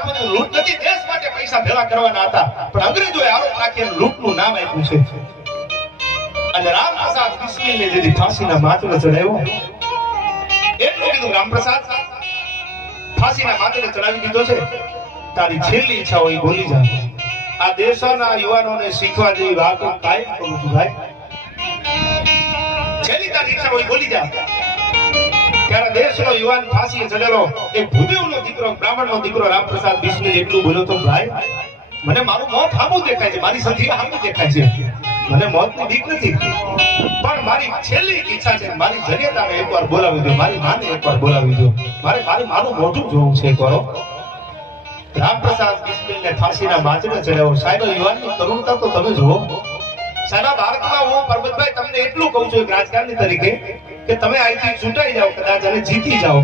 આપ્યું હતું લૂંટ નથી, દેશ માટે પૈસા ભેગા કરવાના હતા, પણ અંગ્રેજોએ આરોપ રાખીને લૂંટનું નામ આપ્યું છે. અને રામપ્રસાદ બિસ્મિલને જેથી ફાંસીના માથે ચડાવ્યો, એટલું કીધું રામપ્રસાદ ફાંસીના માથે ચડાવી દીધો છે, તારી છેલ્લી ઈચ્છા હોય બોલી જા. આ દેશના યુવાનોને શીખવા જેવી વાતો કાંઈ કરું છું ભાઈ, છેલ્લી તારી ઈચ્છા હોય બોલી જા. ત્યારે દેશનો યુવાન ફાંસીએ ચડેલો એક ભૂદેવનો દીકરો, બ્રાહ્મણનો દીકરો રામપ્રસાદ બિસ્મિલ એટલું બોલ્યો તો ભાઈ મને મારું મોત સામું દેખાય છે, મારી સધી સામું દેખાય છે, મને મોતની બીક નથી, પણ મારી છેલ્લી ઈચ્છા છે મારી જનેતાને એકવાર બોલાવી દો, મારી માને એકવાર બોલાવી દો, મારે મારી માનું મોઢું જોવું છે એકવાર. રામપ્રસાદ બિસ્મિલને ફાંસીના માંચડે ચડાવ્યો. સાહેબ યુવાનની કરુણતા તો તમે જુઓ. સાહેબ ભારતમાં હું પરબતભાઈ તમને એટલું કહું છું એક રાજકારણી તરીકે કે તમે અહીંથી ચૂંટાઈ જાઓ કદાચ અને જીતી જાઓ,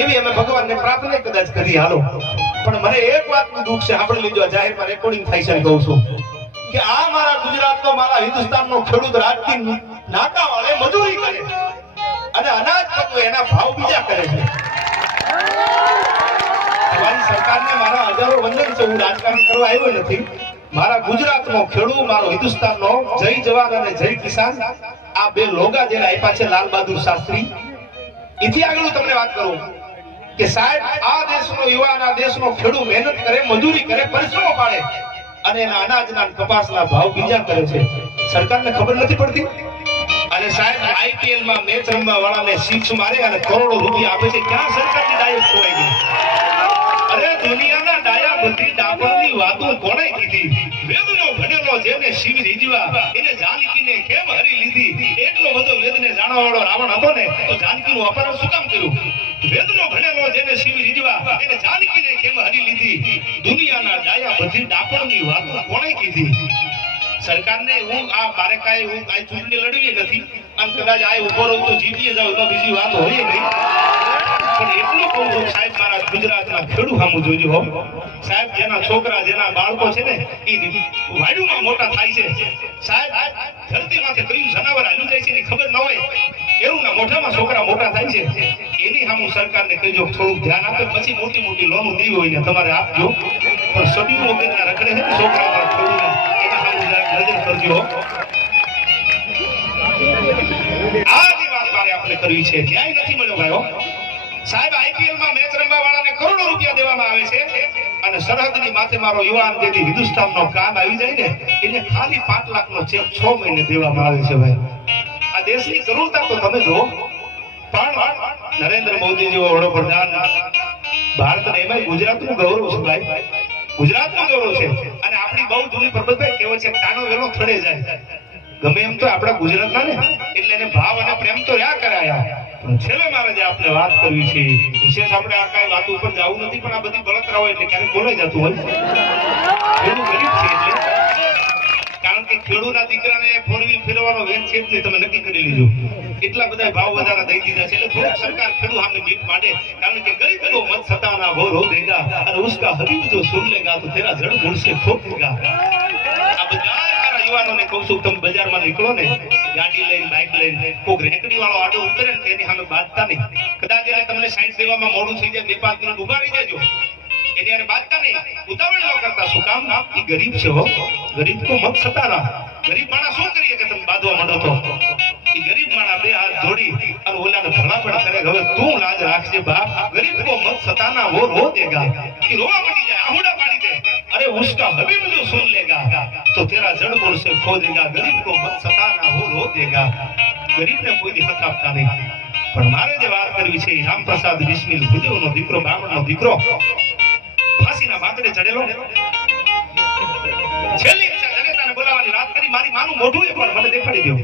એવી અમે ભગવાનને પ્રાર્થના કદાચ કરી હાલો, પણ મને એક વાતનું દુઃખ છે, સાંભળી લીધો, જાહેરમાં રેકોર્ડિંગ થાય છે, કહું છું કે આ મારા ગુજરાતનો, મારા હિન્દુસ્તાનનો ખેડૂત રાજથી નાકા વાળે મજૂરી કરે અને અનાજ પકવે એના ભાવ બીજા કરે છે. તમારી સરકારને મારા હજારો વંદન છે, હું રાજકારણ કરવા આવ્યો નથી. મારા ગુજરાતનો ખેડૂત, મારો હિન્દુસ્તાનનો જય જવાન અને જય કિસાન, આ બે લોગા જેને આપ્યા છે લાલ બહાદુર શાસ્ત્રી. એથી આગળ તમને વાત કરું કે સાહેબ આ દેશનો યુવાન, આ દેશનો ખેડૂત મહેનત કરે, મજૂરી કરે, પરિશ્રમ પાડે અને એના અનાજના કપાસના ભાવ બીજા કરે છે, સરકારને ખબર નથી પડતી. અને સાહેબ આઈપીએલ માં મેચ રમવા વાળાને સિક્સ મારે અને કરોડો રૂપિયા આપે છે, ક્યાં સરકારની ડાયટ ખોવાઈ ગઈ? અરે દુનિયાના ડાયા બધી ડાબરની વાતો કોણે કીધી? વેદનો ભણેલો જેને શિવ રીઝવા એને જાનકીને કેમ હરી લીધી? એટલો બધો વેદને જાણવા વાળો રાવણ હતો ને તો જાનકીનું અપહરણ શું કામ કર્યું? વેદનો ભણેલો જેને શિવ રીઝવા એને જાનકીને કેમ હરી લીધી? દુનિયાના ડાયા બધી ડાબરની વાતો કોણે કીધી? સરકારને હું આ મારે કાંઈ હું કાંઈ ચૂંટણી લડવી નથી, આમ કદાચ આ ઉભો રહું તો જીતીએ જાવ તો બીજી વાત હોય નહીં, પણ એટલું કહું છું સાહેબ મારા ગુજરાતના ખેડૂત સામું જોજો હો સાહેબ. જેના છોકરા, જેના બાળકો છે ને એ વાડીમાં મોટા થાય છે સાહેબ, ધરતીમાંથી કયું જનાવર હાલ્યું જાય છે એની ખબર ન હોય, એના મોઢામાં છોકરા મોટા થાય છે, એની સામું સરકારને કહેજો થોડુંક ધ્યાન આપે. પછી મોટી મોટી લોનો દેવી હોય ને તમારે આપજો, પણ સડીઓ વગરના રખડે છે ને છોકરાઓના ખેડૂતના, એના સામું નજર કરજો. આની વાત મારે આપણે કરવી છે, ક્યાંય નથી મળ્યો ભાઈઓ. સાહેબ આઈપીએલ માં મેચ રમવા વાળાને કરોડો રૂપિયા દેવામાં આવે છે અને સરહદની માથે મારો યુવાન જેથી હિન્દુસ્તાનનો કામ આવી જાય ને એને ખાલી 5 લાખનો ચેક 6 મહિને દેવામાં આવે છે ભાઈ. આ દેશની કરુણતા તો તમે જુઓ. પણ નરેન્દ્ર મોદી જેવો વડાપ્રધાન, ભારતને એમાં ગુજરાતનું ગૌરવ છે ભાઈ, ગુજરાતનું ગૌરવ છે. અને આપણી બહુ જૂની પરબતભાઈ કહેવત છે, કાનો વેલો થડે જાય. ગમે એમ તો આપણા ગુજરાતના ને એટલે એને ભાવ અને પ્રેમ તો રહ્યા કરાયા. છેલ્લે મારે જે આપણે વાત કરવી છે, વિશેષ આપણે આ કઈ વાત ઉપર જવું નથી, પણ આ બધી બળતરા હોય એટલે ક્યારેક બોલાઈ જતું હોય. ખેડૂત ગરીબ છે એટલે, કારણ કે ખેડૂતના દીકરાને 4 વ્હીલ ફેરવવાનો વેચ છે જ નહીં, તમે નક્કી કરી લીધું. એટલા બધા ભાવ વધારા દઈ દીધા છે એટલે થોડુંક સરકાર ખેડૂત સામે બીક માંડે, કારણ કે ગરીબ કો મત સતાના વો રો દેગા અને ઉસકા હબીબ જો સુન લેગા તો તેરા જડ મુડસે ખોપેગા. આ બધા યુવાનોને કહું છું, તમે બજારમાં નીકળો ને ગાડી લઈને, બાઇક લઈને, કોઈક રેકડી વાળો આડો ઉતરે ને તેની સામે બાંધતા નહીં. કદાચ એને તમને સાઈડ દેવામાં મોડું થઈ જાય, 2-5 મિનિટ ઉભા રહી જાજો, એની યાર બાંધતા નહીં, ઉતાવળ ન કરતા. શું કામ? એ ગરીબ છે હો, ગરીબ કો મત સતાના. ગરીબ માણસ શું કરીએ કે તમે બાંધવા માંડો તો? એ ગરીબ માણસ 2 હાથ જોડી અને ઓલાને ભલામણ કરે, હવે તું લાજ રાખજે બાપ, ગરીબ કો મત સતાના વો રો દેગા. એ રોવા માંડી જાય, આહુડા પાડી દે, અરે ઉસકા હબીબ જો સુન લેગા તો તેરા જડ મુડ સે ખો દેગા. ગરીબ કો મત સતાના વો રો દેગા. ગરીબને કોઈ દી હક આપતા નહીં. પણ મારે જે વાત કરવી છે, રામપ્રસાદ બિસ્મિલ, ભૂદેવનો દીકરો, બ્રાહ્મણનો દીકરો, ફાંસીના માંચડે ચડેલો, છેલ્લી જનેતાને બોલાવવાની વાત કરી. મારી માનું મોઢું એકવાર મને દેખાડી દો.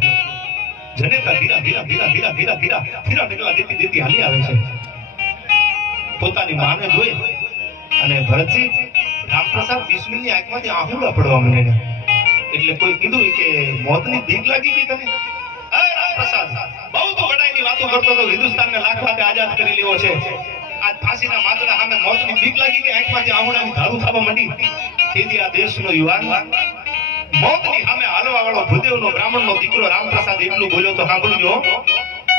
જનેતા ધીરા ધીરા ધીરા ધીરા ધીરા ધીરા ધીરા ડગલા દેતી દેતી હાલી આવે છે. પોતાની માને જોઈ અને ભરતજી રામપ્રસાદ બિસ્મિલની આંખમાંથી આંસુડા પડવા માંડ્યા. એટલે કોઈ કીધું કે મોતની બીક લાગી ગઈ તને? રામપ્રસાદ બહુ તો વડાઈની વાતો કરતો હતો, હિન્દુસ્તાનને લાખ લાખે આઝાદ કરી લેવો છે. આ ફાંસીના માંચડા સામે મોતની બીક લાગી ગઈ, આંખમાંથી આંસુડાની ધારું થવા માંડી. તેથી આ દેશનો યુવાન મોતની સામે હાલવા વાળો ભૂદેવનો, બ્રાહ્મણનો દીકરો રામપ્રસાદ એટલું બોલ્યો તો સાંભળજો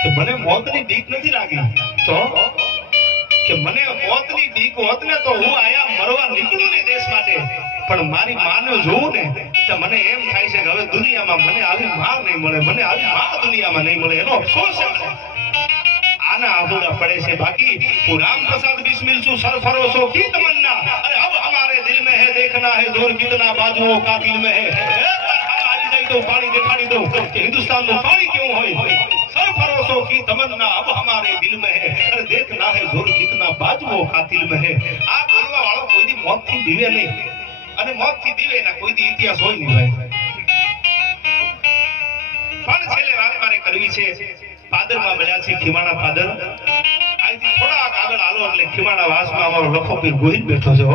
કે મને મોતની બીક નથી લાગી તો કે મને મોતની બીક હોત ને તો હું આયા મરવા નીકળું ને દેશ માટે, પણ મારી માને જોઉં ને તો મને એમ થાય છે કે હવે દુનિયામાં મને આવી માં નહીં મળે, મને આવી માં દુનિયામાં નહીં મળે, એનો અફસોસ છે. આના આબોડા પડે છે. બાકી હું राम प्रसाद बिस्मिल છું सरफरोशों की तमन्ना, अरे अब हमारे दिल में है देखना है जोर कितना बाजुओं का दिल में है. આવી જાય તો પાણી દેખાડી દઉં કે હિન્દુસ્તાનનું પાણી કેવું હોય. सरफरोशों की तमन्ना अब हमारे दिल में है, अरे देखना है जोर कितना बाजुओं का दिल में है. આ બોલવા વાળો કોઈ દી મોત થી દીવે નહીં, અને મોત થી દીવે ના કોઈ દી ઇતિહાસ હોય નહીં ભાઈ. પણ છેલ્લે વાત મારે કરવી છે. પાદરમાં મળ્યા છે ખીમાણા પાદર. અહીંથી થોડાક આગળ હાલો એટલે ખીમાણા વાસમાં અમારો લખો પીર ગોહિલ બેઠો છે.